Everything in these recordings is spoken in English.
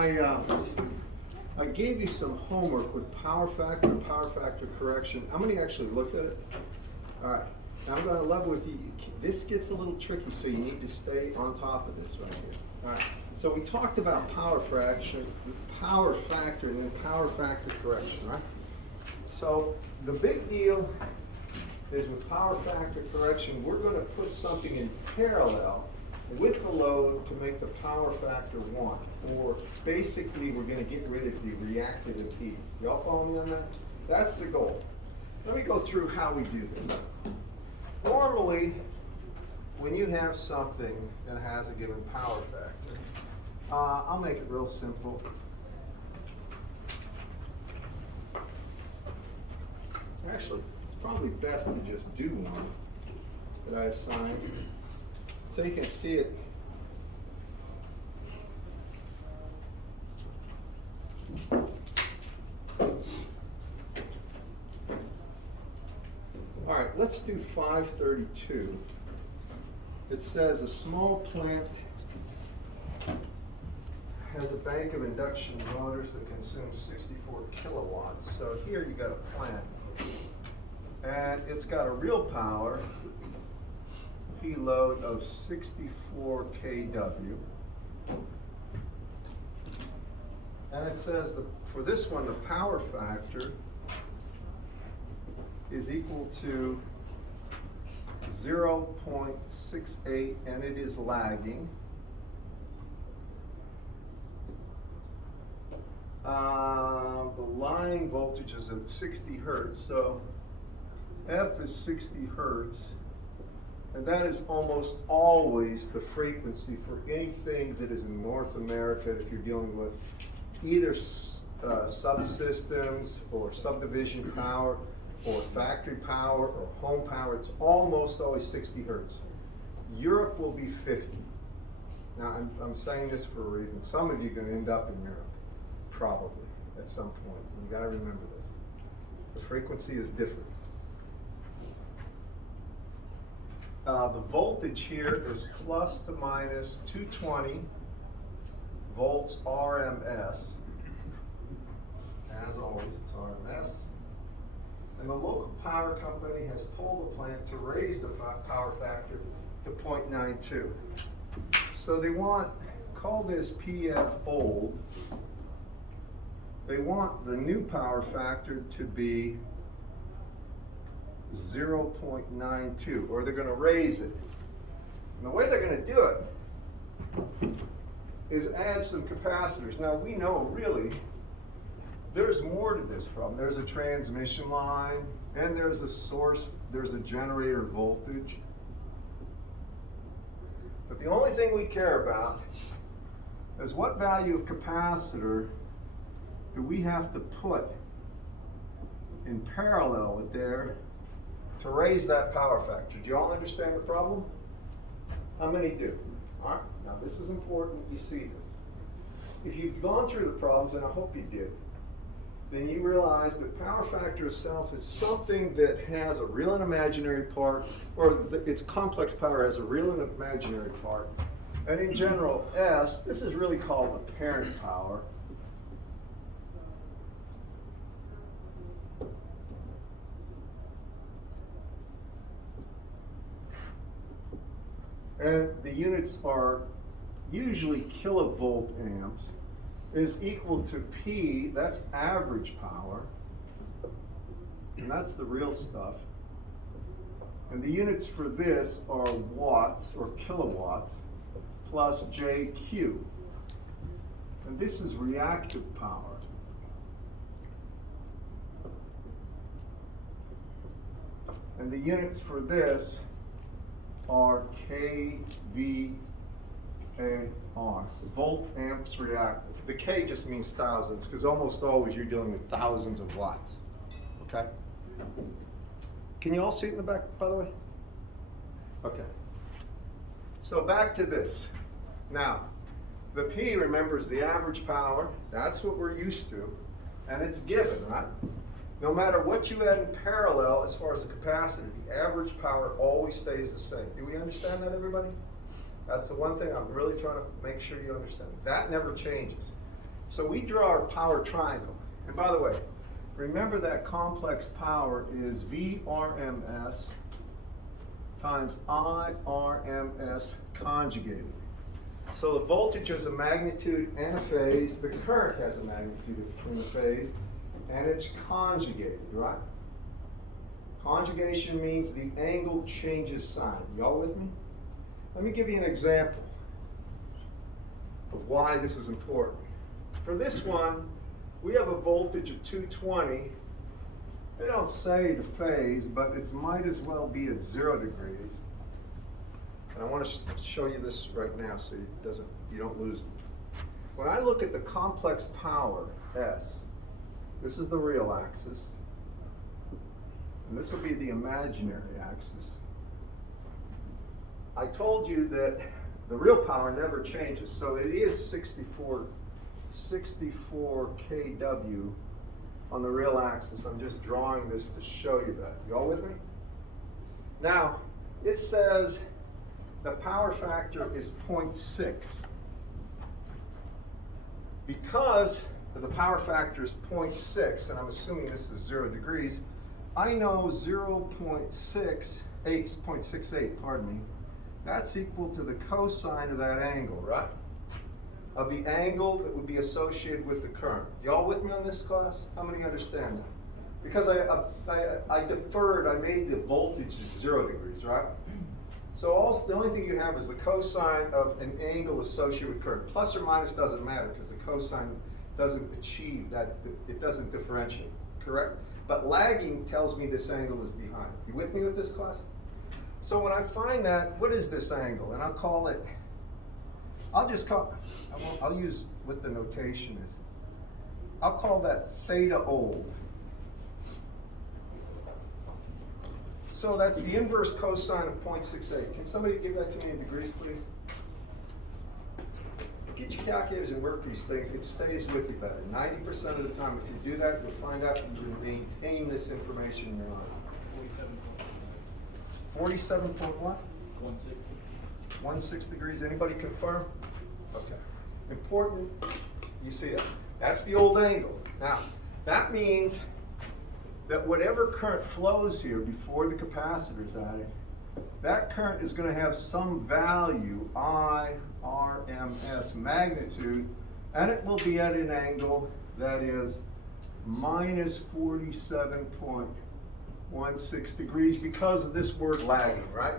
I gave you some homework with power factor and power factor correction. How many actually looked at it? All right. Now I'm going to level with you. This gets a little tricky, so you need to stay on top of this right here. All right. So we talked about power fraction, power factor, and then power factor correction, right? So the big deal is with power factor correction, we're going to put something in parallel with the load to make the power factor 1. Or basically, we're going to get rid of the reactive impedance. Y'all follow me on that? That's the goal. Let me go through how we do this. Normally, when you have something that has a given power factor, I'll make it real simple. Actually, it's probably best to just do one that I assigned so you can see it. All right, let's do 532. It says a small plant has a bank of induction motors that consume 64 kilowatts. So here you got a plant, and it's got a real power, P load of 64 kW. And it says for this one, the power factor is equal to 0.68, and it is lagging. The line voltage is at 60 hertz, so F is 60 hertz, and that is almost always the frequency for anything that is in North America if you're dealing with either subsystems or subdivision power or factory power or home power. It's almost always 60 hertz. Europe will be 50. Now, I'm saying this for a reason. Some of you are going to end up in Europe, probably, at some point. You got to remember this. The frequency is different. The voltage here is plus to minus 220 volts RMS. As always, it's RMS. And the local power company has told the plant to raise the power factor to 0.92. So they call this PF old. They want the new power factor to be 0.92, or they're going to raise it. And the way they're going to do it is add some capacitors. Now we know really there's more to this problem. There's a transmission line, and there's a source, there's a generator voltage. But the only thing we care about is what value of capacitor do we have to put in parallel with there to raise that power factor. Do you all understand the problem? How many do? All right, now this is important you see this. If you've gone through the problems, and I hope you did, then you realize that power factor itself is something that has a real and imaginary part, or its complex power has a real and imaginary part. And in general, S, this is really called the parent power. And the units are usually kilovolt amps, is equal to P, that's average power, and that's the real stuff. And the units for this are watts or kilowatts plus JQ. And this is reactive power. And the units for this are kVAR, volt amps reactive. The K just means thousands, because almost always you're dealing with thousands of watts. Okay? Can you all see it in the back, by the way? Okay. So back to this. Now, the P, remember, is the average power. That's what we're used to. And it's given, right? No matter what you add in parallel as far as the capacitor, the average power always stays the same. Do we understand that, everybody? That's the one thing I'm really trying to make sure you understand. That never changes. So we draw our power triangle. And by the way, remember that complex power is VRMS times IRMS conjugated. So the voltage has a magnitude and a phase, the current has a magnitude and a phase, and it's conjugated, right? Conjugation means the angle changes sign. Y'all with me? Let me give you an example of why this is important. For this one, we have a voltage of 220. They don't say the phase, but it might as well be at 0 degrees. And I want to show you this right now so you don't lose it. When I look at the complex power, S, this is the real axis, and this will be the imaginary axis. I told you that the real power never changes, so it is 64 kW on the real axis. I'm just drawing this to show you that. You all with me? Now, it says the power factor is 0.6. Because the power factor is 0.6, and I'm assuming this is 0 degrees, I know 0.68, pardon me, that's equal to the cosine of that angle, right? Of the angle that would be associated with the current. Y'all with me on this, class? How many understand that? Because I deferred, I made the voltage at 0 degrees, right? So the only thing you have is the cosine of an angle associated with current. Plus or minus doesn't matter because the cosine doesn't achieve that, it doesn't differentiate, correct? But lagging tells me this angle is behind. You with me with this, class? So when I find that, what is this angle? And I'll call it, I'll use what the notation is. I'll call that theta old. So that's the inverse cosine of 0.68. Can somebody give that to me in degrees, please? Get your calculators and work these things. It stays with you better. 90% of the time, if you do that, you'll find out you maintain this information in your mind. 47 point what? 16 degrees. Anybody confirm? Okay. Important, you see it. That's the old angle. Now, that means that whatever current flows here before the capacitor's added, that current is going to have some value, I, RMS magnitude, and it will be at an angle that is minus 47.16 degrees because of this word lagging, right?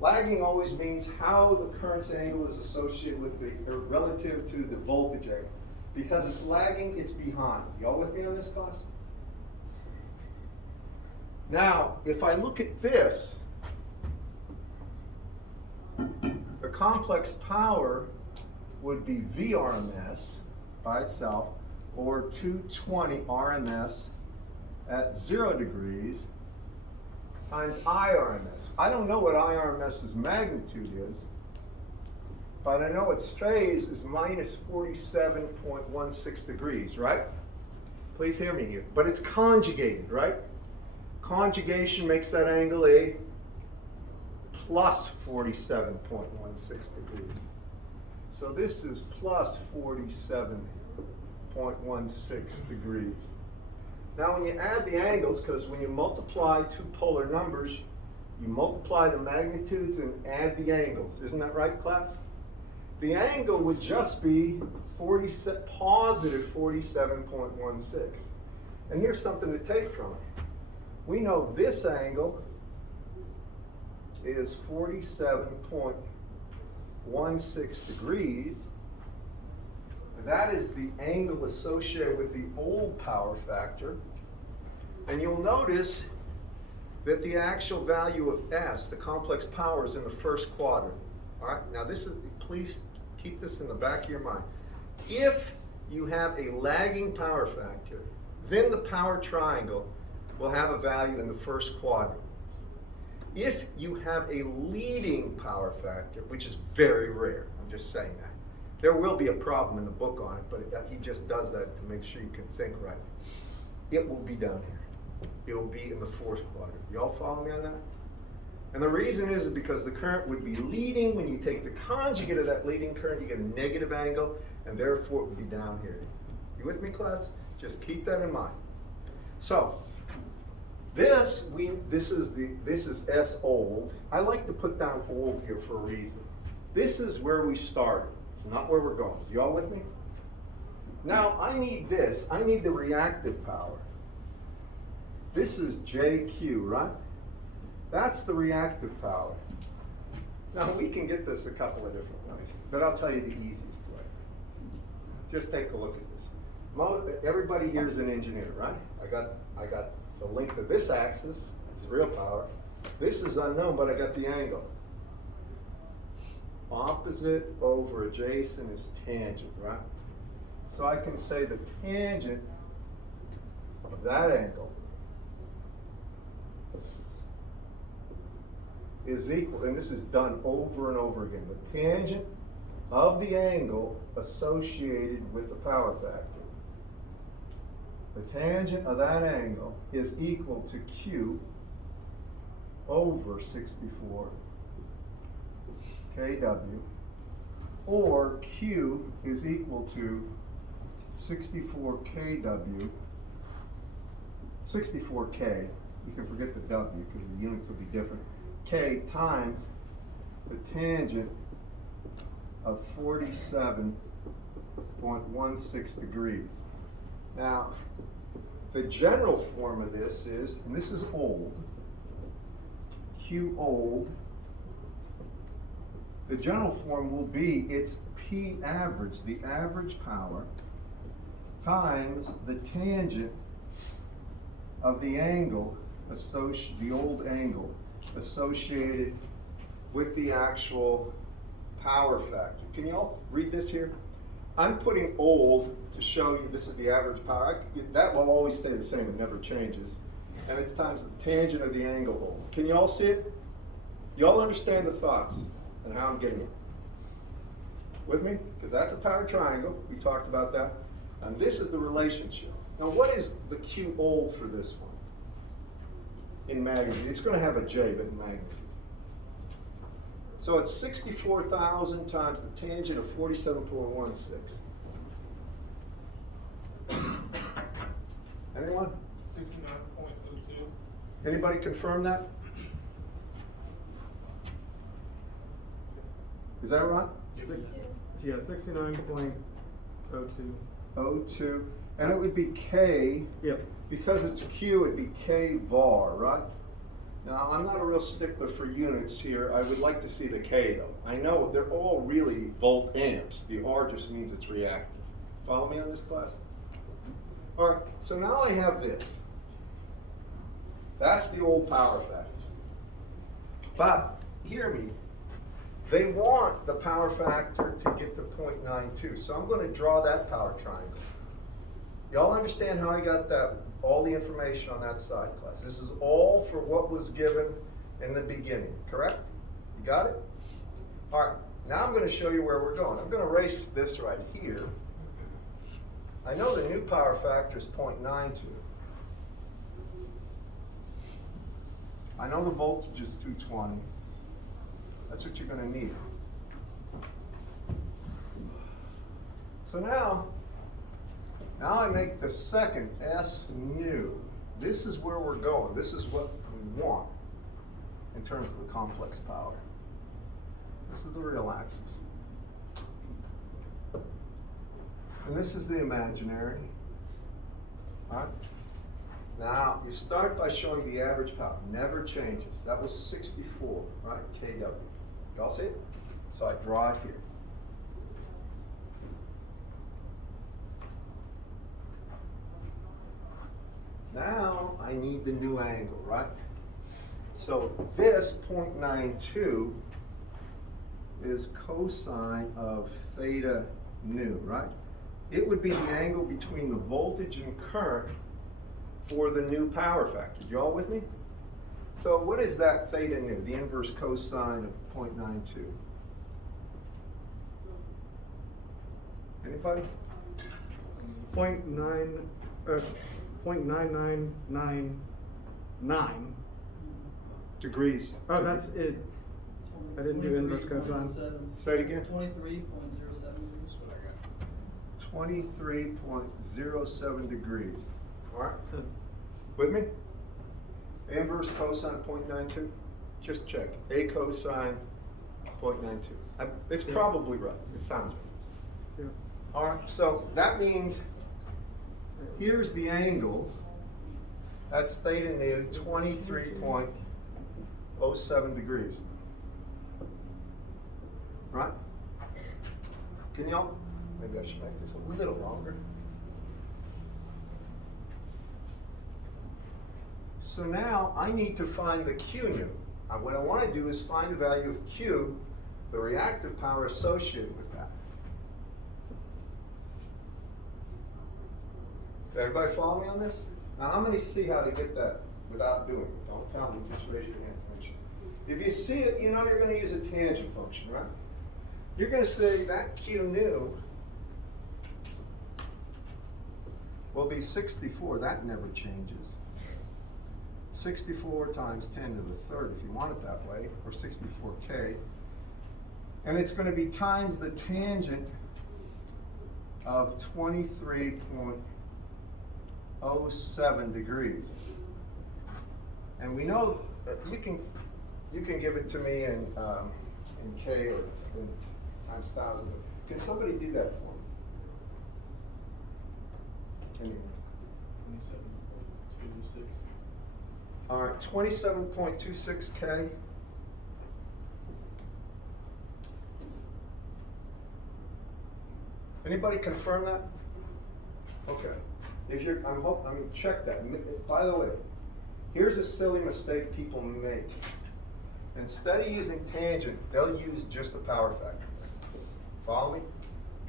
Lagging always means how the current's angle is associated with or relative to the voltage angle. Because it's lagging, it's behind. Y'all with me on this, class? Now, if I look at this, the complex power would be VRMS by itself, or 220 RMS at 0 degrees times IRMS. I don't know what IRMS's magnitude is, but I know its phase is minus 47.16 degrees, right? Please hear me here. But it's conjugated, right? Conjugation makes that angle a plus 47.16 degrees. So this is plus 47.16 degrees. Now when you add the angles, because when you multiply two polar numbers, you multiply the magnitudes and add the angles. Isn't that right, class? The angle would just be positive 47.16. And here's something to take from it. We know this angle is 47.16 degrees. That is the angle associated with the old power factor. And you'll notice that the actual value of S, the complex power, is in the first quadrant. All right, now please keep this in the back of your mind. If you have a lagging power factor, then the power triangle will have a value in the first quadrant. If you have a leading power factor, which is very rare, I'm just saying that. There will be a problem in the book on it, but he just does that to make sure you can think right. It will be down here. It will be in the fourth quadrant. Y'all follow me on that? And the reason is because the current would be leading. When you take the conjugate of that leading current, you get a negative angle, and therefore it would be down here. You with me, class? Just keep that in mind. So, this is S old. I like to put down old here for a reason. This is where we started. It's not where we're going. You all with me? Now, I need this. I need the reactive power. This is JQ, right? That's the reactive power. Now, we can get this a couple of different ways, but I'll tell you the easiest way. Just take a look at this. Everybody here is an engineer, right? I got the length of this axis is real power. This is unknown, but I got the angle. Opposite over adjacent is tangent, right? So I can say the tangent of that angle is equal, and this is done over and over again, the tangent of the angle associated with the power factor. The tangent of that angle is equal to Q over 64 kW, or Q is equal to 64 kW, 64K, you can forget the W because the units will be different, K times the tangent of 47.16 degrees. Now, the general form of this is, and this is old, Q old, the general form will be, it's P average, the average power, times the tangent of the angle, the old angle, associated with the actual power factor. Can you all read this here? I'm putting old to show you this is the average power. That will always stay the same, it never changes. And it's times the tangent of the angle old. Can you all see it? You all understand the thoughts and how I'm getting it? With me? Because that's a power triangle. We talked about that. And this is the relationship. Now what is the Q old for this one? In magnitude. It's going to have a J, but in magnitude. So it's 64,000 times the tangent of 47.16. Anyone? 69.02. Anybody confirm that? Is that right? Yeah, 69.02. 02. And it would be K. Yep. Because it's Q, it'd be K var, right? Now, I'm not a real stickler for units here. I would like to see the K, though. I know they're all really volt amps. The R just means it's reactive. Follow me on this, class? All right, so now I have this. That's the old power factor. But, hear me, they want the power factor to get to 0.92. So I'm going to draw that power triangle. Y'all understand how I got that, all the information on that side, class? This is all for what was given in the beginning, correct? You got it? All right, now I'm going to show you where we're going. I'm going to erase this right here. I know the new power factor is 0.92. I know the voltage is 220. That's what you're going to need. So now I make the second S new. This is where we're going. This is what we want in terms of the complex power. This is the real axis. And this is the imaginary. All right? Now, you start by showing the average power. Never changes. That was 64, right? KW. Y'all see it? So I draw it here. Now I need the new angle, right? So this 0.92 is cosine of theta nu, right? It would be the angle between the voltage and current for the new power factor. You all with me? So what is that theta nu, the inverse cosine of 0.92? Anybody? 0.9999 Degrees. Oh, that's it. I didn't do inverse cosine. Say it again. 23.07. 23.07 degrees. All right? With me? Inverse cosine 0.92? Just check. A cosine 0.92. It's probably right. It sounds right. Yeah. All right, so that means here's the angle. That's theta nu, 23.07 degrees. Right? Can y'all? Maybe I should make this a little longer. So now I need to find the Q nu. What I want to do is find the value of Q, the reactive power associated with that. Everybody follow me on this? Now I'm going to see how to get that without doing it. Don't tell me, just raise your hand. If you see it, you know you're going to use a tangent function, right? You're going to say that Q nu will be 64. That never changes. 64 times 10 to the third, if you want it that way, or 64K. And it's going to be times the tangent of 23.07 degrees. And we know that you can give it to me in K or in times 1,000. Can somebody do that for me? Can you? 27.26. All right, 27.26 K. Anybody confirm that? Okay. If you're, check that. By the way, here's a silly mistake people make. Instead of using tangent, they'll use just the power factor. Follow me?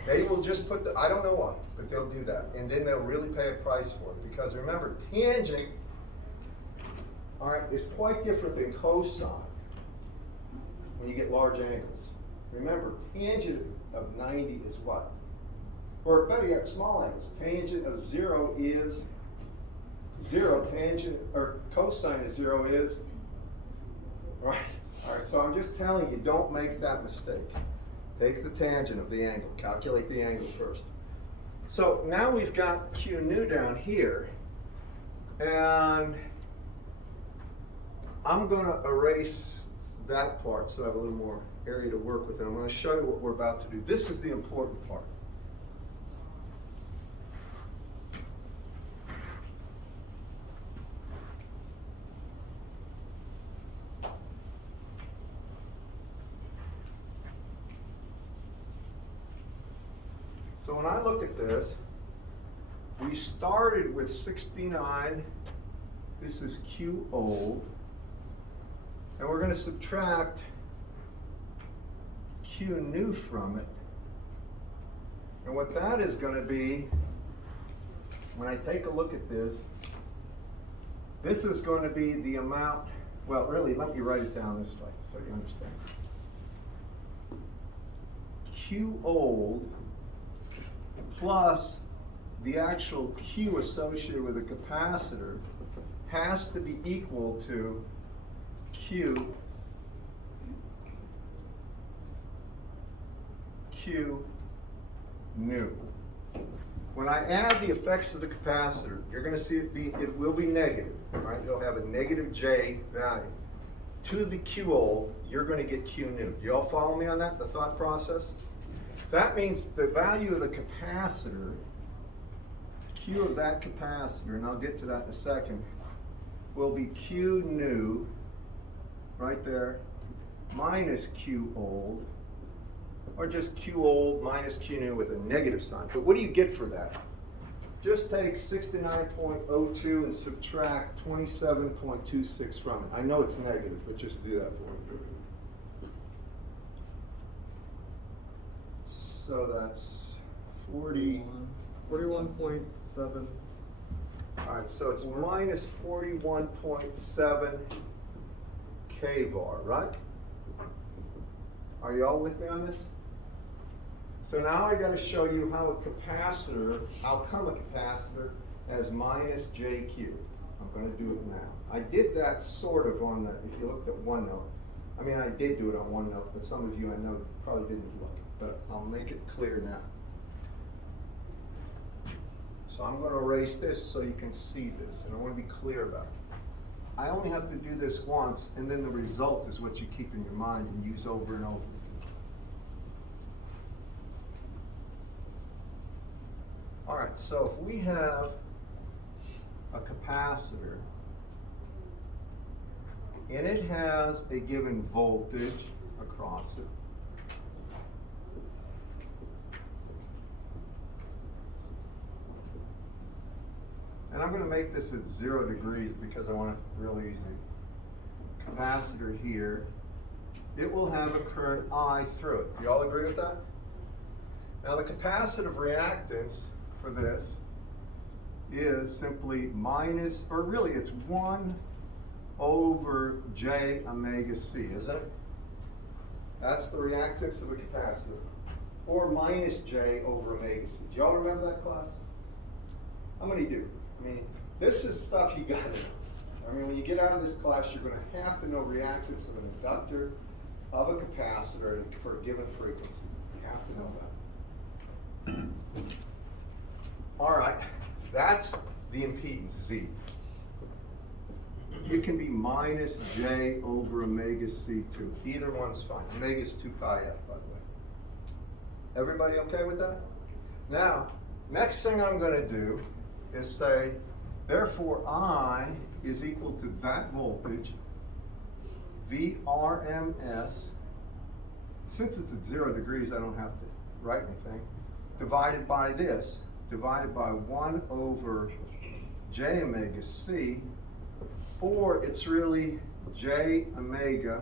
They will just put the, I don't know why, but they'll do that. And then they'll really pay a price for it. Because remember, tangent, all right, is quite different than cosine when you get large angles. Remember, tangent of 90 is what? Or better yet, small angles. Tangent of 0 is 0. Tangent, or cosine of 0 is, right? All right, so I'm just telling you, don't make that mistake. Take the tangent of the angle. Calculate the angle first. So now we've got Q nu down here. And I'm going to erase that part so I have a little more area to work with. And I'm going to show you what we're about to do. This is the important part. So when I look at this, we started with 69. This is Q old. And we're going to subtract Q nu from it. And what that is going to be, when I take a look at this is going to be the amount, well, really, let me write it down this way so you understand. Q old plus the actual Q associated with a capacitor has to be equal to Q nu. When I add the effects of the capacitor, you're going to see it will be negative, right? You'll have a negative J value. To the Q old, you're going to get Q nu. Do you all follow me on that, the thought process? That means the value of the capacitor, Q of that capacitor, and I'll get to that in a second, will be Q nu, right there, minus Q old, or just Q old minus Q nu with a negative sign. But what do you get for that? Just take 69.02 and subtract 27.26 from it. I know it's negative, but just do that for me. So that's 41.7. All right, so it's minus 41.7 kVAR, right? Are you all with me on this? So now I got to show you how a capacitor, how come a capacitor has minus JQ. I'm going to do it now. I did that sort of on the, if you looked at OneNote. I mean, I did do it on OneNote, but some of you I know probably didn't look. But I'll make it clear now. So I'm going to erase this so you can see this, and I want to be clear about it. I only have to do this once, and then the result is what you keep in your mind and use over and over. All right, so if we have a capacitor, and it has a given voltage across it, and I'm going to make this at 0 degrees because I want it real easy. Capacitor here, it will have a current I through it. Do you all agree with that? Now the capacitive reactance for this is simply minus, or really it's 1 over J omega C, isn't it? That's the reactance of a capacitor. Or minus J over omega C. Do y'all remember that class? How many do? I mean, this is stuff you gotta know. I mean, when you get out of this class, you're gonna have to know reactance of an inductor, of a capacitor for a given frequency. You have to know that. All right, that's the impedance, Z. It can be minus J over omega C2. Either one's fine. Omega is 2 pi F, by the way. Everybody okay with that? Now, next thing I'm going to do is say, therefore I is equal to that voltage, VRMS. Since it's at 0 degrees, I don't have to write anything. Divided by this, divided by 1 over J omega C, or it's really J omega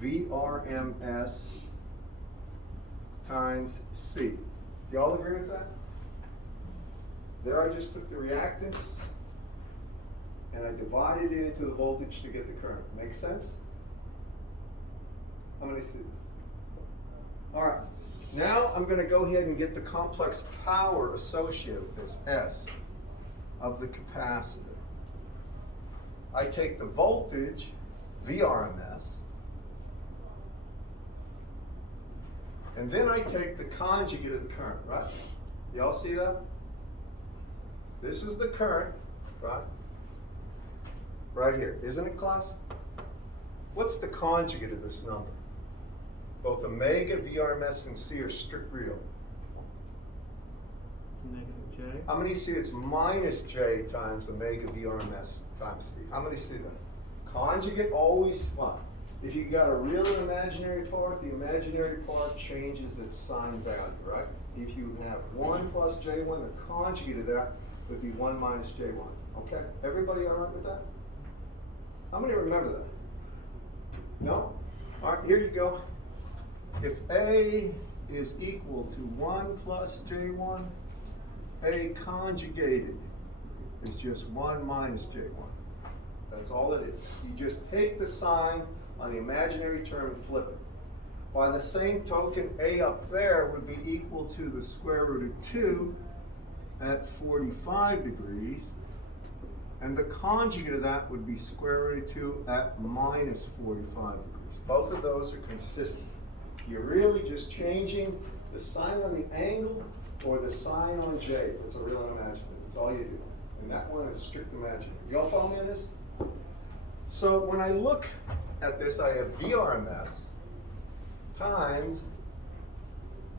VRMS times C. Do you all agree with that? There I just took the reactance and I divided it into the voltage to get the current. Make sense? How many see this? All right. Now I'm going to go ahead and get the complex power associated with this, S, of the capacitor. I take the voltage, VRMS, and then I take the conjugate of the current, right? Y'all see that? This is the current, right? Right here, isn't it, class? What's the conjugate of this number? Both omega, VRMS, and C are strict real. Negative J. How many see it's minus J times omega VRMS times C? How many see that? Conjugate always fun. If you got a real and imaginary part, the imaginary part changes its sign value, right? If you have 1 plus J1, the conjugate of that would be 1 minus J1. Okay? Everybody all right with that? How many remember that? No? All right, here you go. If A is equal to 1 plus J1, A conjugated is just 1 minus J1. That's all it is. You just take the sign on the imaginary term and flip it. By the same token, A up there would be equal to the square root of 2 at 45 degrees. And the conjugate of that would be square root of 2 at minus 45 degrees. Both of those are consistent. You're really just changing the sign on the angle or the sign on J. It's a real and imaginative. That's all you do. And that one is strict imaginary. You all follow me on this? So when I look at this, I have VRMS times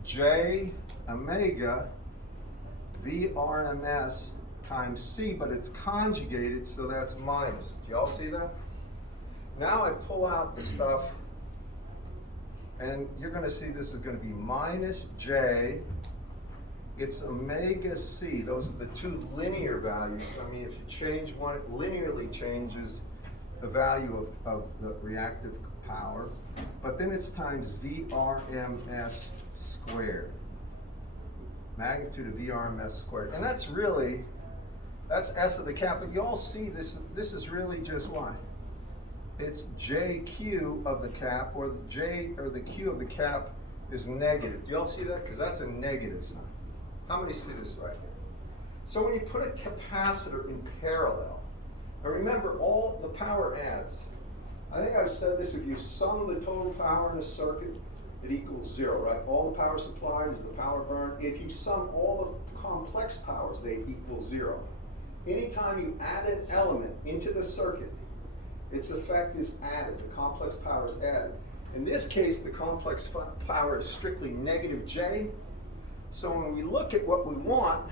J omega VRMS times C, but it's conjugated, so that's minus. Do y'all see that? Now I pull out the stuff, and you're going to see this is going to be minus J. It's omega C. Those are the two linear values. I mean, if you change one, it linearly changes the value of the reactive power. But then it's times VRMS squared. Magnitude of VRMS squared. And that's really, that's S of the cap. But you all see this is really just what? It's JQ of the cap, or the J or the Q of the cap is negative. Do you all see that? Because that's a negative sign. How many see this right here? So when you put a capacitor in parallel, and remember all the power adds. I think I've said this, if you sum the total power in a circuit, it equals 0, right? All the power supplied is the power burned. If you sum all the complex powers, they equal 0. Anytime you add an element into the circuit, its effect is added, the complex power is added. In this case, the complex power is strictly negative J. So when we look at what we want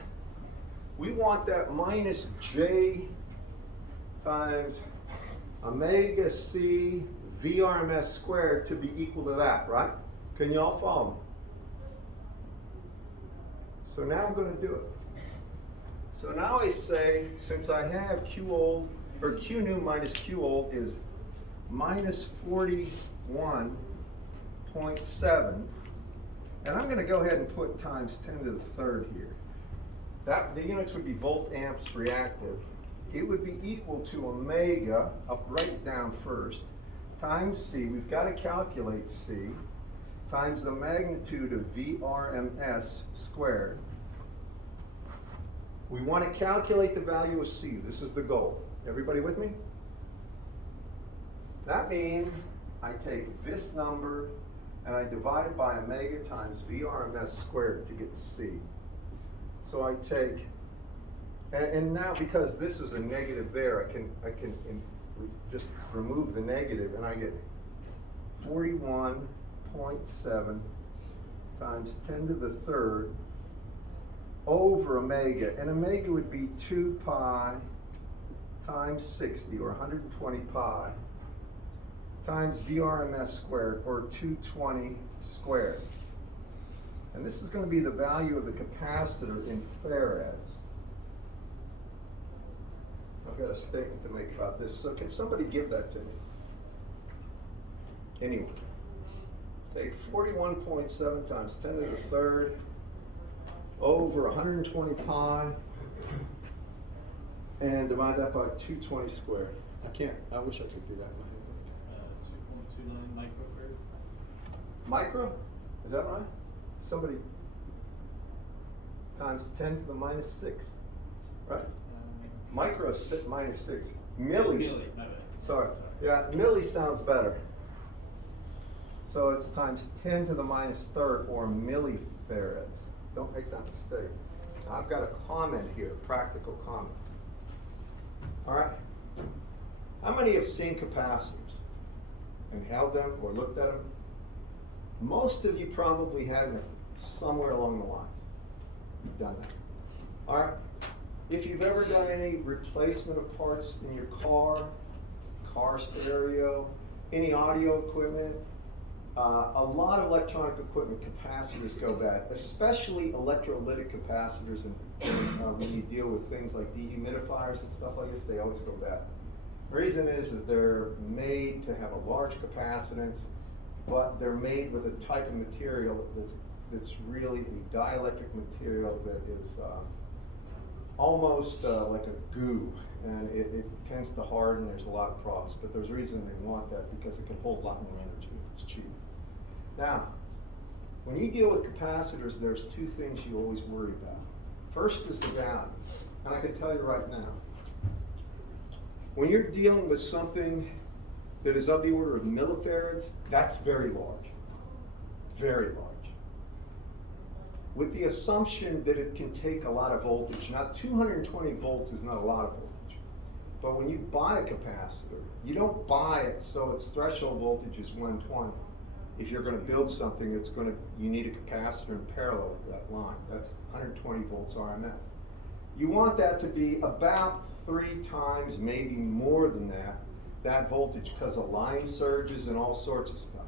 that minus J times omega C VRMS squared to be equal to that, right? Can you all follow me? So now I'm going to do it. So now I say, since I have Q old, or Q new minus Q old is minus 41.7, and I'm going to go ahead and put times 10 to the third here. The units would be volt amps reactive. It would be equal to omega, write it down first, times C, we've got to calculate C, times the magnitude of VRMS squared. We want to calculate the value of C. This is the goal. Everybody with me? That means I take this number and I divide it by omega times VRMS squared to get C. So I take, and now because this is a negative there, I can just remove the negative and I get 41.7 times 10 to the third over omega, and omega would be 2 pi times 60, or 120 pi, times VRMS squared, or 220 squared. And this is going to be the value of the capacitor in farads. I've got a statement to make about this, so can somebody give that to me? Anyone? Take 41.7 times 10 to the third over 120 pi and divide that by 220 squared. I can't, I wish I could do that in my head. 2.29 microfarad. Micro? Is that right? Somebody times 10 to the minus 6, right? Micro is minus 6. Millis. Milli, my bad. Sorry. Yeah, milli sounds better. So it's times 10 to the minus third, or millifarads. Don't make that mistake. I've got a comment here, practical comment. All right. How many have seen capacitors and held them or looked at them? Most of you probably had them somewhere along the lines. You've done that. All right. If you've ever done any replacement of parts in your car stereo, any audio equipment, a lot of electronic equipment capacitors go bad, especially electrolytic capacitors, and when you deal with things like dehumidifiers and stuff like this, they always go bad. The reason is they're made to have a large capacitance, but they're made with a type of material that's really a dielectric material that is almost like a goo, and it tends to harden. There's a lot of problems, but there's a reason they want that, because it can hold a lot more energy. It's cheap. Now, when you deal with capacitors, there's two things you always worry about. First is the value, and I can tell you right now, when you're dealing with something that is of the order of millifarads, that's very large, very large. With the assumption that it can take a lot of voltage. Now, 220 volts is not a lot of voltage, but when you buy a capacitor, you don't buy it so its threshold voltage is 120. If you're going to build something, you need a capacitor in parallel with that line. That's 120 volts RMS. You want that to be about 3 times, maybe more than that voltage, because of line surges and all sorts of stuff.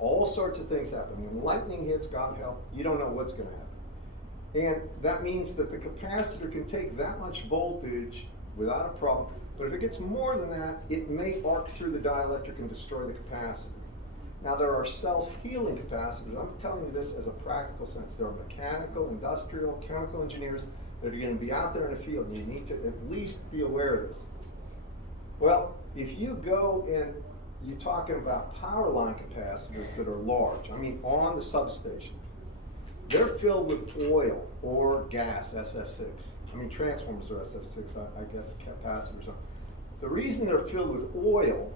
All sorts of things happen. When lightning hits, God help, you don't know what's going to happen. And that means that the capacitor can take that much voltage without a problem, but if it gets more than that, it may arc through the dielectric and destroy the capacitor. Now, there are self-healing capacitors. I'm telling you this as a practical sense. There are mechanical, industrial, chemical engineers that are going to be out there in the field, and you need to at least be aware of this. Well, if you go and you're talking about power line capacitors that are large, I mean on the substation, they're filled with oil or gas, SF6. I mean, transformers are SF6, I guess capacitors are. The reason they're filled with oil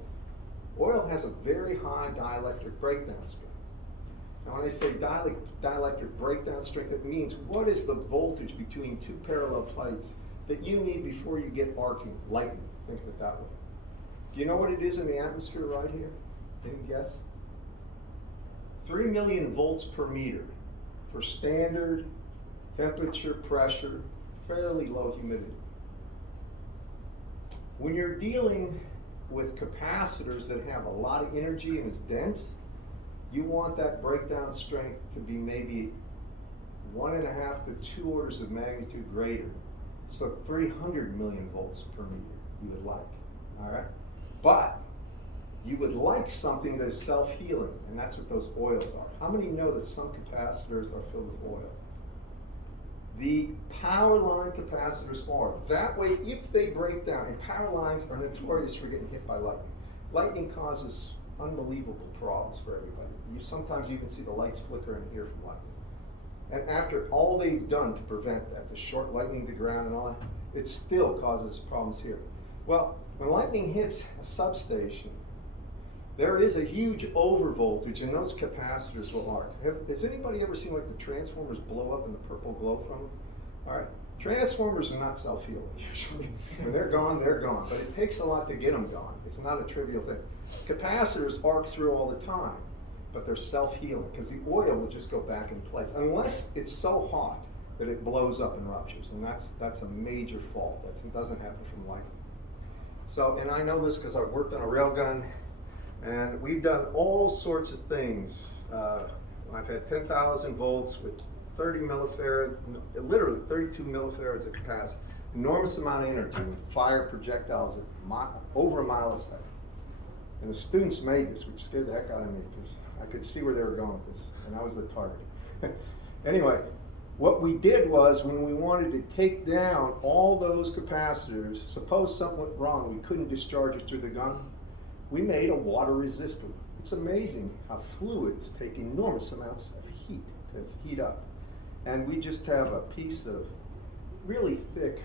has a very high dielectric breakdown speed. Now when I say dielectric breakdown strength, it means what is the voltage between two parallel plates that you need before you get arcing, lightning. Think of it that way. Do you know what it is in the atmosphere right here? Any guess? 3 million volts per meter for standard temperature, pressure, fairly low humidity. When you're dealing with capacitors that have a lot of energy and is dense, you want that breakdown strength to be maybe 1.5 to 2 orders of magnitude greater. So 300 million volts per meter you would like, all right? But you would like something that is self-healing, and that's what those oils are. How many know that some capacitors are filled with oil? The power line capacitors are. That way, if they break down, and power lines are notorious for getting hit by lightning. Lightning causes unbelievable problems for everybody. Sometimes you can see the lights flicker in here from lightning. And after all they've done to prevent that, to short lightning to ground and all that, it still causes problems here. Well, when lightning hits a substation, there is a huge overvoltage, and those capacitors will arc. Has anybody ever seen like the transformers blow up and the purple glow from them? All right, transformers are not self-healing usually. When they're gone, but it takes a lot to get them gone. It's not a trivial thing. Capacitors arc through all the time, but they're self-healing because the oil will just go back in place unless it's so hot that it blows up and ruptures, and that's a major fault. That doesn't happen from lightning. So, and I know this because I've worked on a railgun. And we've done all sorts of things. I've had 10,000 volts with 30 millifarads, literally 32 millifarads of capacity. Enormous amount of energy with fire projectiles at over a mile a second. And the students made this, which scared the heck out of me because I could see where they were going with this, and I was the target. Anyway, what we did was when we wanted to take down all those capacitors, suppose something went wrong, we couldn't discharge it through the gun, we made a water resistor. It's amazing how fluids take enormous amounts of heat to heat up. And we just have a piece of really thick,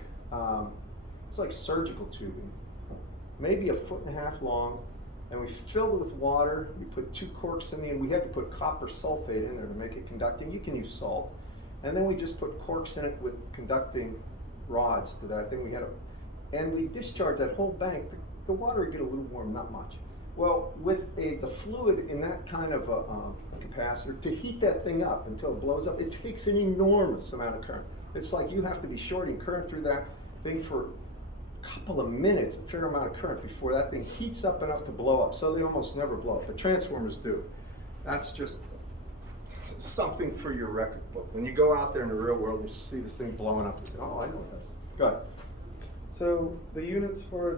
it's like surgical tubing, maybe 1.5 feet long, and we filled it with water. We put 2 corks in the end. We had to put copper sulfate in there to make it conducting. You can use salt. And then we just put corks in it with conducting rods to that. Then we had and we discharged that whole bank. The water would get a little warm, not much. Well, with the fluid in that kind of a capacitor, to heat that thing up until it blows up, it takes an enormous amount of current. It's like you have to be shorting current through that thing for a couple of minutes, a fair amount of current before that thing heats up enough to blow up. So they almost never blow up. The transformers do. That's just something for your record book. When you go out there in the real world, you see this thing blowing up, you say, oh, I know this. Go ahead. So the units for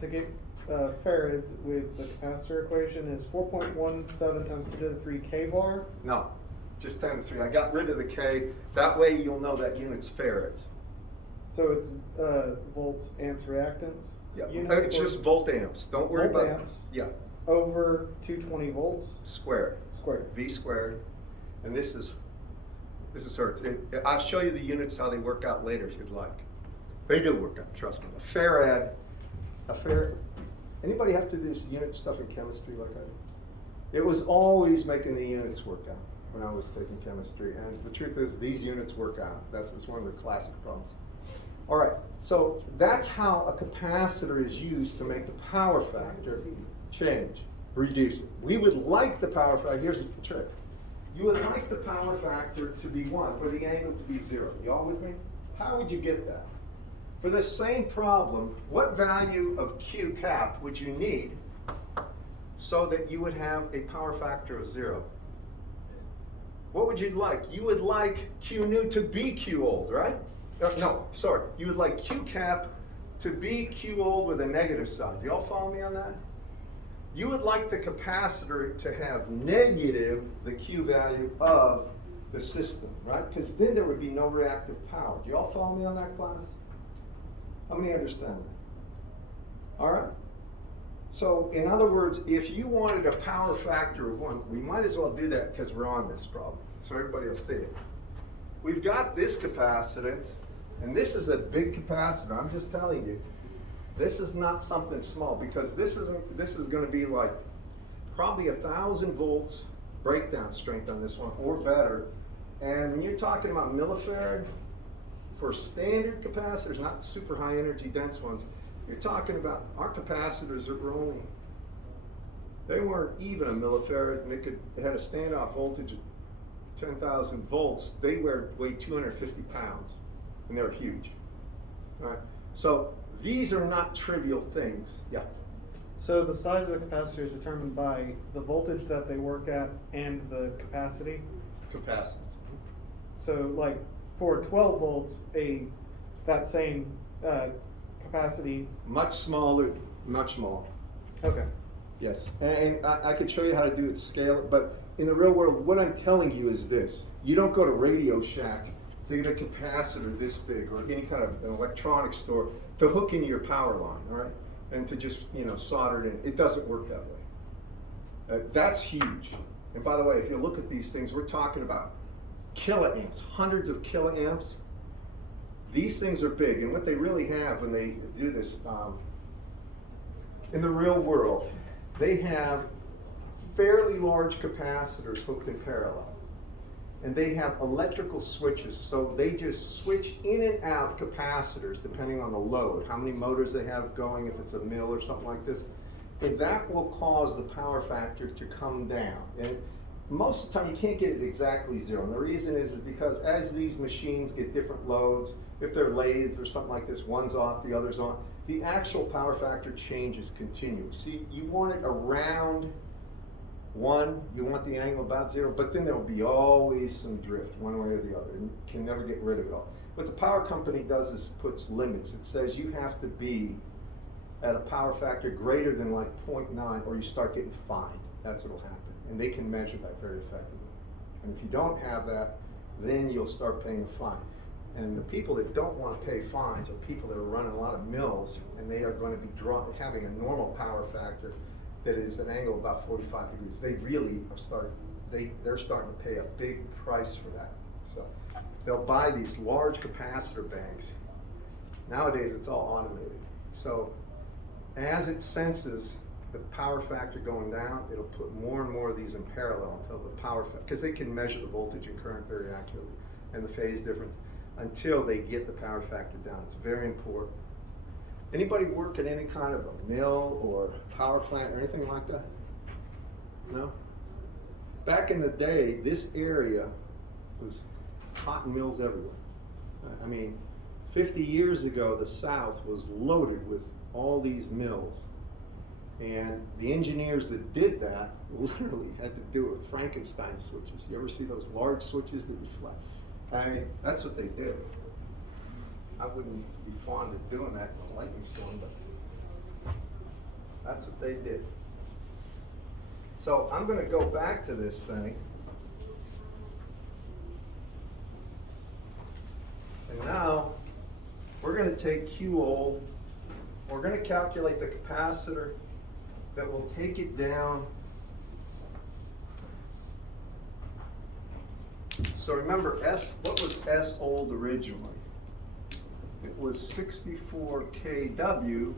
to get farads with the capacitor equation is 4.17 times 10 to the 3 kVar. No, just 10 to the 3. I got rid of the K. That way you'll know that unit's farads. So it's volts, amps, reactance. Yeah, it's just volt amps. Don't worry about amps. Yeah. Over 220 volts. Squared. Squared. V squared. And this is Hertz. I'll show you the units how they work out later if you'd like. They do work out, trust me. A farad. Anybody have to do this unit stuff in chemistry like I do? It was always making the units work out when I was taking chemistry, and the truth is these units work out. That's one of the classic problems. All right, so that's how a capacitor is used to make the power factor change, reduce it. We would like the power factor, here's the trick. You would like the power factor to be 1, for the angle to be 0. You all with me? How would you get that? For this same problem, what value of Q cap would you need so that you would have a power factor of 0? What would you like? You would like Q nu to be Q old, right? No, sorry. You would like Q cap to be Q old with a negative side. Do you all follow me on that? You would like the capacitor to have negative the Q value of the system, right? Because then there would be no reactive power. Do you all follow me on that, class? How many understand that? All right. So in other words, if you wanted a power factor of 1, we might as well do that because we're on this problem. So everybody will see it. We've got this capacitance, and this is a big capacitor. I'm just telling you, this is not something small because this is going to be like probably 1,000 volts breakdown strength on this one, or better. And when you're talking about millifarad, for standard capacitors, not super high energy dense ones, you're talking about our capacitors that were only, they weren't even a millifarad, and they had a standoff voltage of 10,000 volts. They weighed 250 pounds, and they were huge. All right. So these are not trivial things. Yeah. So the size of a capacitor is determined by the voltage that they work at and the capacity. Capacitance. So like for 12 volts, that same capacity. Much smaller, much smaller. Okay. Yes, and I could show you how to do it, scale it, but in the real world, what I'm telling you is this. You don't go to Radio Shack to get a capacitor this big, or any kind of an electronics store, to hook into your power line, all right? And to just, solder it in. It doesn't work that way. That's huge. And by the way, if you look at these things, we're talking about kiloamps, hundreds of kiloamps. These things are big, and what they really have when they do this, in the real world, they have fairly large capacitors hooked in parallel. And they have electrical switches, so they just switch in and out capacitors depending on the load, how many motors they have going, if it's a mill or something like this. And that will cause the power factor to come down. And most of the time you can't get it exactly zero. And the reason is because as these machines get different loads, if they're lathes or something like this, one's off, the other's on, the actual power factor changes continuous. See, you want it around 1, you want the angle about 0, but then there will be always some drift one way or the other, and you can never get rid of it all. What the power company does is puts limits. It says you have to be at a power factor greater than like 0.9 or you start getting fined. That's what will happen. And they can measure that very effectively. And if you don't have that, then you'll start paying a fine. And the people that don't want to pay fines are people that are running a lot of mills, and they are going to be having a normal power factor that is an angle of about 45 degrees. They really are they're starting to pay a big price for that. So they'll buy these large capacitor banks. Nowadays it's all automated. So as it senses the power factor going down, it'll put more and more of these in parallel until the power factor, because they can measure the voltage and current very accurately and the phase difference until they get the power factor down. It's very important. Anybody work at any kind of a mill or power plant or anything like that? No? Back in the day, this area was cotton mills everywhere. I mean, 50 years ago, the South was loaded with all these mills. And the engineers that did that literally had to do it with Frankenstein switches. You ever see those large switches that you flash? I mean, that's what they did. I wouldn't be fond of doing that in a lightning storm, but that's what they did. So I'm going to go back to this thing. And now we're going to take Q old. We're going to calculate the capacitor that will take it down. So remember, what was S old originally? It was 64 kW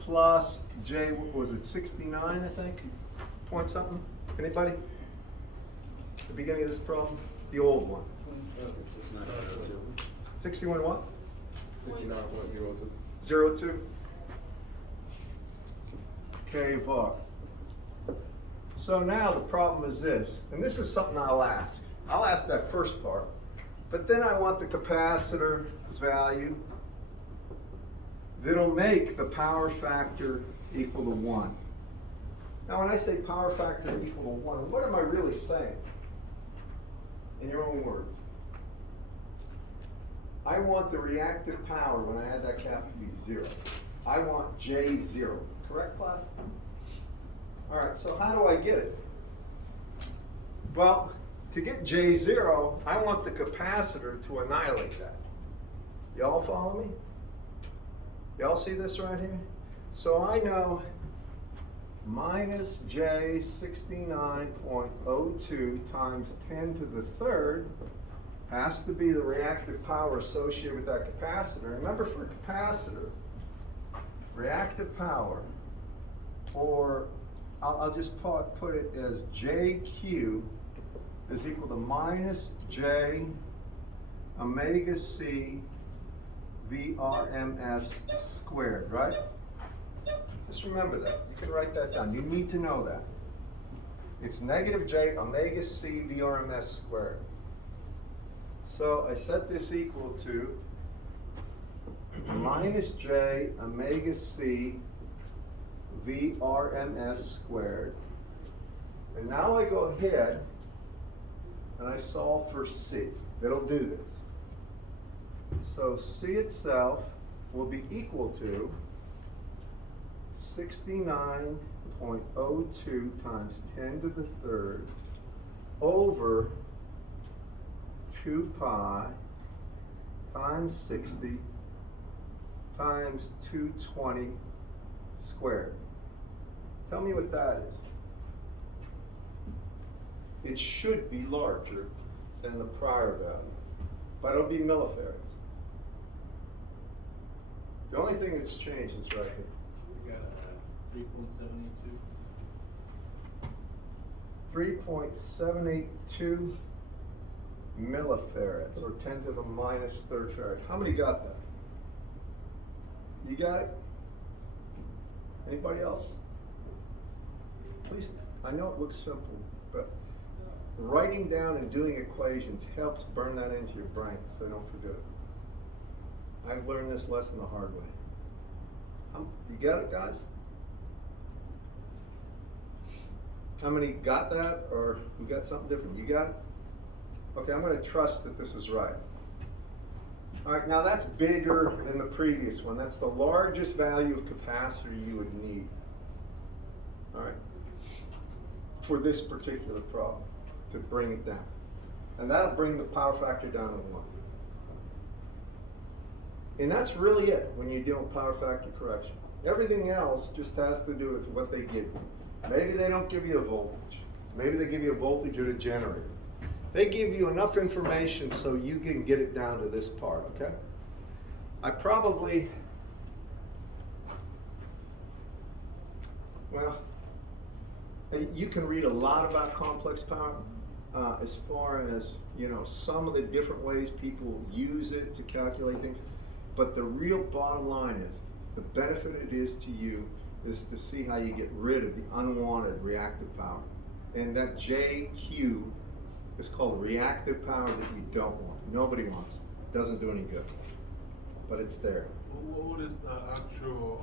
plus J, what was it, 69, I think? Point something? Anybody? The beginning of this problem? The old one. 61 what? 69.02. 02. K var. So now the problem is this, and this is something I'll ask. I'll ask that first part, but then I want the capacitor's value that'll make the power factor equal to 1. Now when I say power factor equal to 1, what am I really saying? In your own words. I want the reactive power when I add that cap to be 0. I want J 0. Correct, class? All right, so how do I get it? Well, to get J 0, I want the capacitor to annihilate that. Y'all follow me? Y'all see this right here? So I know minus J 69.02 times 10 to the third has to be the reactive power associated with that capacitor. Remember, for a capacitor, reactive power, or I'll just put it as JQ is equal to minus J omega C VRMS squared, right? Just remember that. You can write that down. You need to know that. It's negative J omega C VRMS squared. So I set this equal to minus J omega C VRMS squared. And now I go ahead and I solve for C. It'll do this. So C itself will be equal to 69.02 times 10 to the third over 2 pi times 60 times 220 squared. Tell me what that is. It should be larger than the prior value, but it'll be millifarads. The only thing that's changed is right here. We got 3.782. 3.782 millifarads, or 10 to the minus third farad. How many got that? You got it? Anybody else? Please, I know it looks simple, but writing down and doing equations helps burn that into your brain so they don't forget it. I've learned this lesson the hard way. You got it, guys? How many got that, or we got something different? You got it? Okay, I'm going to trust that this is right. All right, now that's bigger than the previous one. That's the largest value of capacitor you would need. All right, for this particular problem, to bring it down. And that'll bring the power factor down to 1. And that's really it when you deal with power factor correction. Everything else just has to do with what they give you. Maybe they don't give you a voltage. Maybe they give you a voltage or a generator. They give you enough information so you can get it down to this part, okay? I probably, well, you can read a lot about complex power as far as, you know, some of the different ways people use it to calculate things. But the real bottom line is, the benefit it is to you is to see how you get rid of the unwanted reactive power. And that JQ is called reactive power that you don't want. Nobody wants it. It doesn't do any good. But it's there. What is the actual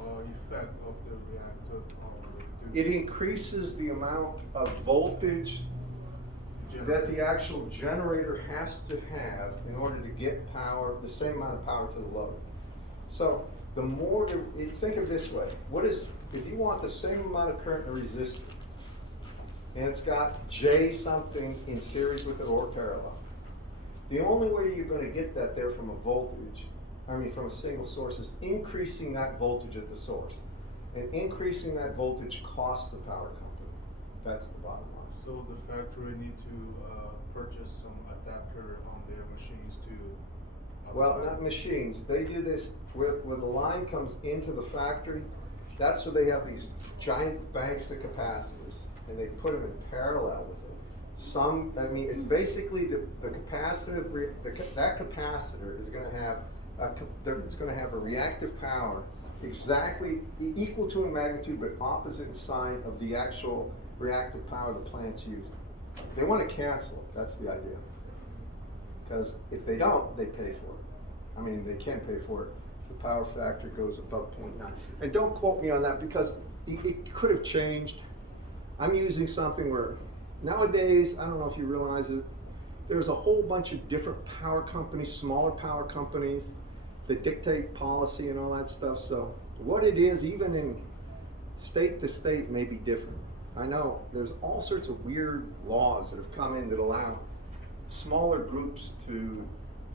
effect of the reactive power? It increases the amount of voltage that the actual generator has to have in order to get power, the same amount of power to the load. So the more, think of it this way, if you want the same amount of current in a resistor, and it's got J something in series with it or parallel, the only way you're going to get that there from a voltage, from a single source, is increasing that voltage at the source. And increasing that voltage costs the power company. That's the bottom line. So the factory need to purchase some adapter on their machines to. Well, not machines. They do this where the line comes into the factory. That's where they have these giant banks of capacitors, and they put them in parallel with it. It's basically the capacitive. That capacitor is going to have it's going to have a reactive power exactly equal to in magnitude, but opposite in sign of the actual reactive power the plant's using. They want to cancel it. That's the idea. Because if they don't, they pay for it. They can pay for it if the power factor goes above 0.9. And don't quote me on that, because it could have changed. I'm using something where nowadays, I don't know if you realize it, there's a whole bunch of different power companies, smaller power companies, that dictate policy and all that stuff. So what it is, even in state to state, may be different. I know there's all sorts of weird laws that have come in that allow smaller groups to,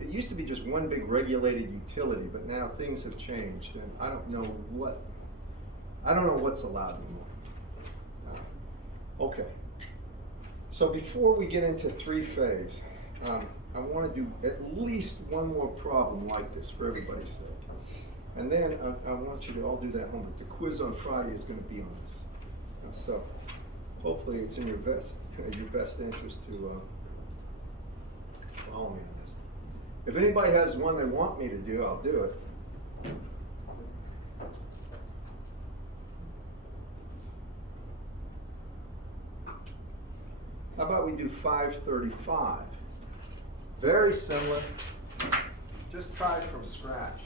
it used to be just one big regulated utility, but now things have changed, and I don't know what's allowed anymore. Okay, so before we get into three-phase, I want to do at least one more problem like this for everybody's sake. And then I want you to all do that homework. The quiz on Friday is going to be on this. So hopefully it's in your best interest to follow me on this. If anybody has one they want me to do, I'll do it. How about we do 535? Very similar, just try it from scratch.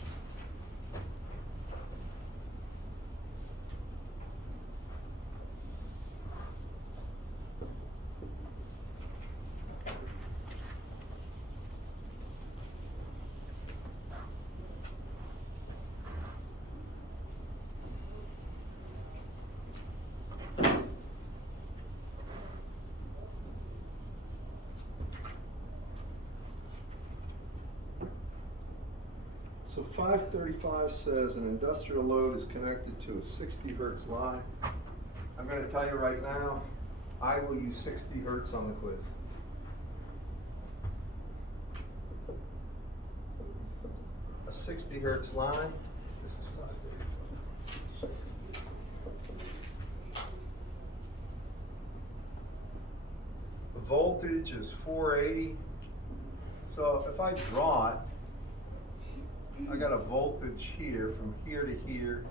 So 535 says an industrial load is connected to a 60 hertz line. I'm going to tell you right now, I will use 60 hertz on the quiz. A 60 hertz line. This is 535. The voltage is 480. So if I draw it, I got a voltage here from here to here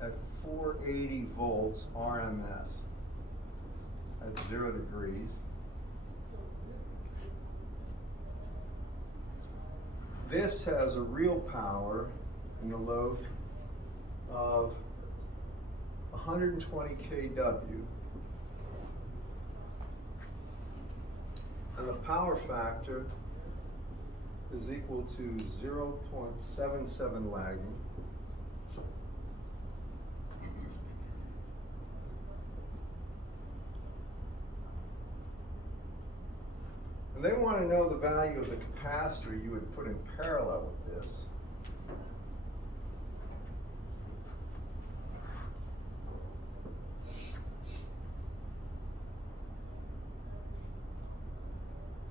at 480 volts RMS at 0 degrees. This has a real power in the load of 120 kW. And the power factor is equal to 0.77 lagging. And they want to know the value of the capacitor you would put in parallel with this.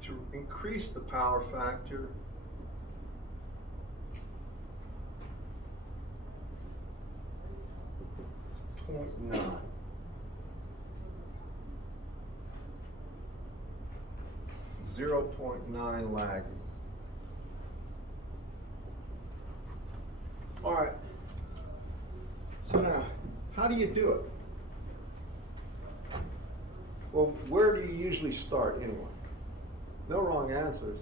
To increase the power factor, it's 0.9. .9 lagging. All right. So now, how do you do it? Well, where do you usually start anyway? No wrong answers.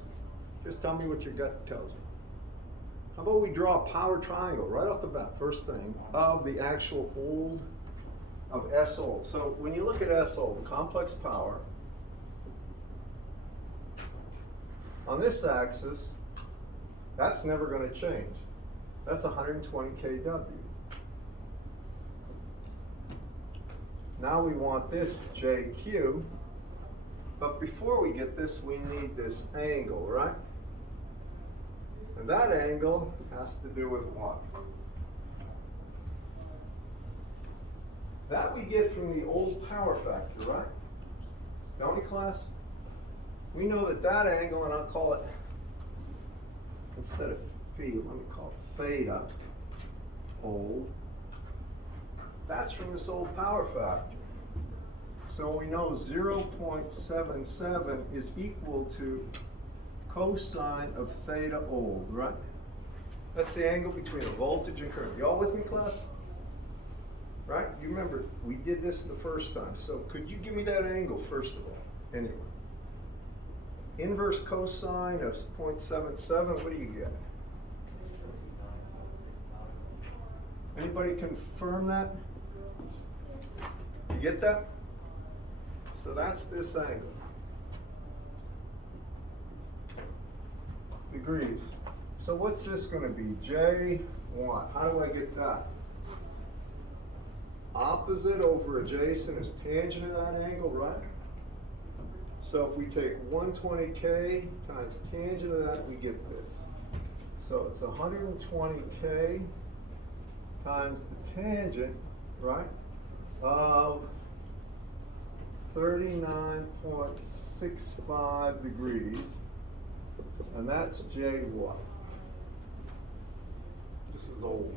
Just tell me what your gut tells you. How about we draw a power triangle right off the bat, first thing, of the actual old, of S old. So when you look at S old, complex power, on this axis, that's never going to change. That's 120 kW. Now we want this JQ, but before we get this, we need this angle, right? And that angle has to do with what? That we get from the old power factor, right? Don't we, class? We know that that angle, and I'll call it, instead of phi, let me call it theta, old. That's from this old power factor. So we know 0.77 is equal to cosine of theta old, right? That's the angle between a voltage and current. You all with me, class? Right? You remember, we did this the first time. So could you give me that angle first of all? Anyway. Inverse cosine of 0.77, what do you get? Anybody confirm that? You get that? So that's this angle. Degrees. So what's this going to be? J what? How do I get that? Opposite over adjacent is tangent of that angle, right? So if we take 120K times tangent of that, we get this. So it's 120K times the tangent, right, of 39.65 degrees, and that's J what? This is old.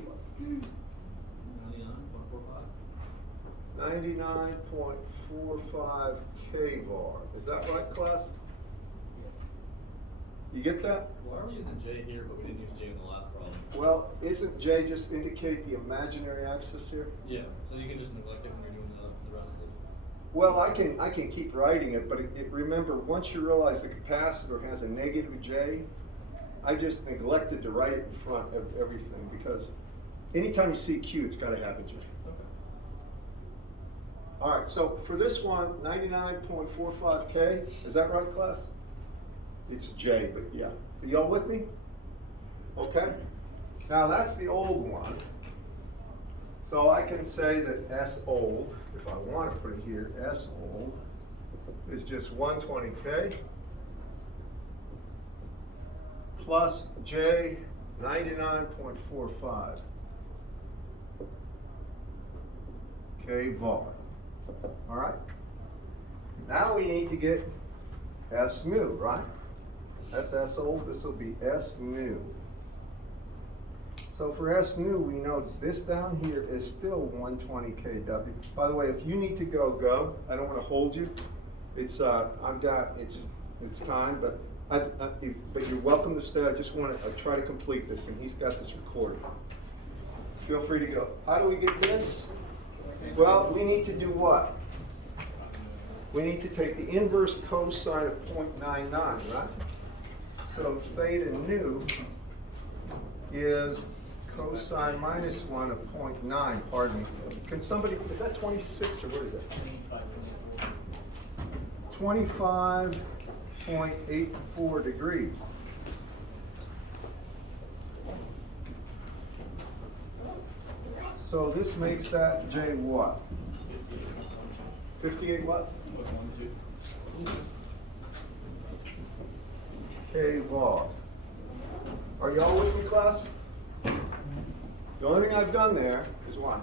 99.45 kVAR. Is that right, class? You get that? Why are we using J here, but we didn't use J in the last problem? Well, isn't J just indicate the imaginary axis here? Yeah, so you can just neglect it when you're doing the rest of it. Well, I can keep writing it, but remember, once you realize the capacitor has a negative J, I just neglected to write it in front of everything because anytime you see Q, it's got to have a J. Okay. All right, so for this one, 99.45K, is that right, class? It's J, but yeah. Are y'all with me? Okay. Now that's the old one. So I can say that S old, if I want to put it here, S old is just 120K plus J 99.45 K var. All right. Now we need to get S new, right? That's S old, this will be S new. So for S new, we know this down here is still 120 kW. By the way, if you need to go, go. I don't want to hold you. It's it's time, but but you're welcome to stay. I just want to try to complete this, and he's got this recorded. Feel free to go. How do we get this? Well, we need to do what? We need to take the inverse cosine of 0.99, right? So theta new is cosine minus 1 of 0.9, pardon me. Can somebody, is that 26 or what is that? 25.84 degrees. So this makes that J what? 58 what? K var. Are y'all with me, class? The only thing I've done there is what?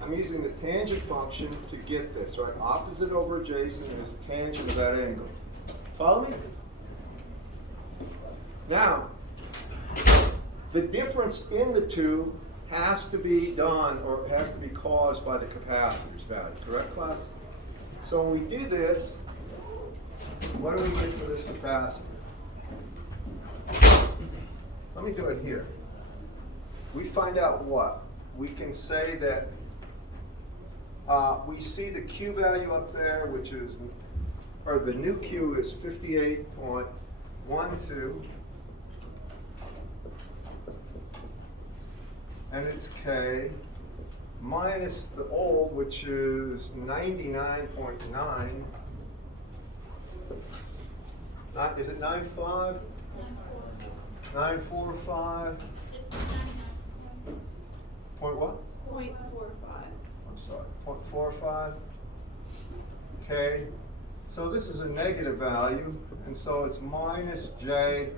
I'm using the tangent function to get this, right? Opposite over adjacent is tangent of that angle. Follow me? Now, the difference in the two has to be done or has to be caused by the capacitor's value, correct, class? So when we do this, what do we get for this capacitor? Let me do it here. We find out what? We can say that we see the Q value up there, which is, or the new Q is 58.12, and it's K, minus the old, which is 99.9. Is it 9.5? 9.45? Point what? 0.45. I'm sorry, 0.45. Okay, so this is a negative value, and so it's minus J.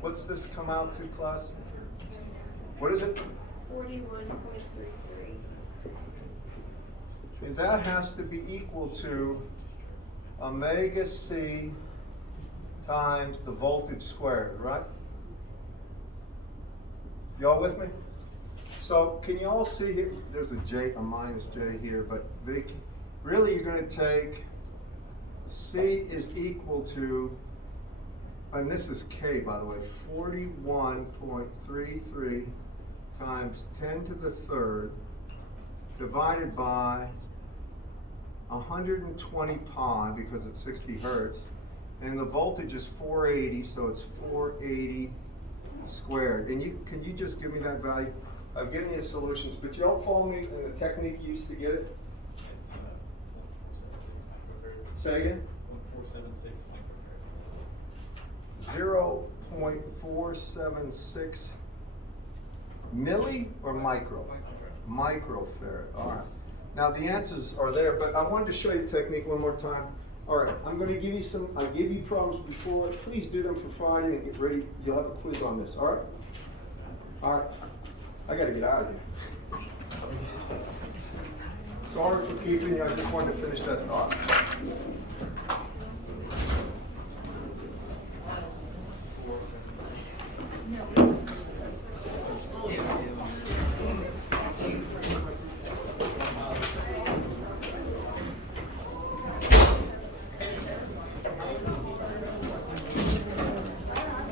What's this come out to, class? What is it? 41.33. And that has to be equal to omega C times the voltage squared, right? Y'all with me? So can you all see here? There's a J, a minus J here, but really you're going to take C is equal to, and this is K by the way, 41.33 times 10 to the third divided by 120 pi because it's 60 hertz, and the voltage is 480, so it's 480 squared. And can you just give me that value? I've given you solutions, but you all follow me in the technique you used to get it? Say again? 0.476 milli or micro? Microfarad. All right. Now the answers are there, but I wanted to show you the technique one more time. All right, I'm going to give you some. I gave you problems before. Please do them for Friday and get ready. You'll have a quiz on this. All right. All right. I got to get out of here. Sorry for keeping you. I just wanted to finish that thought.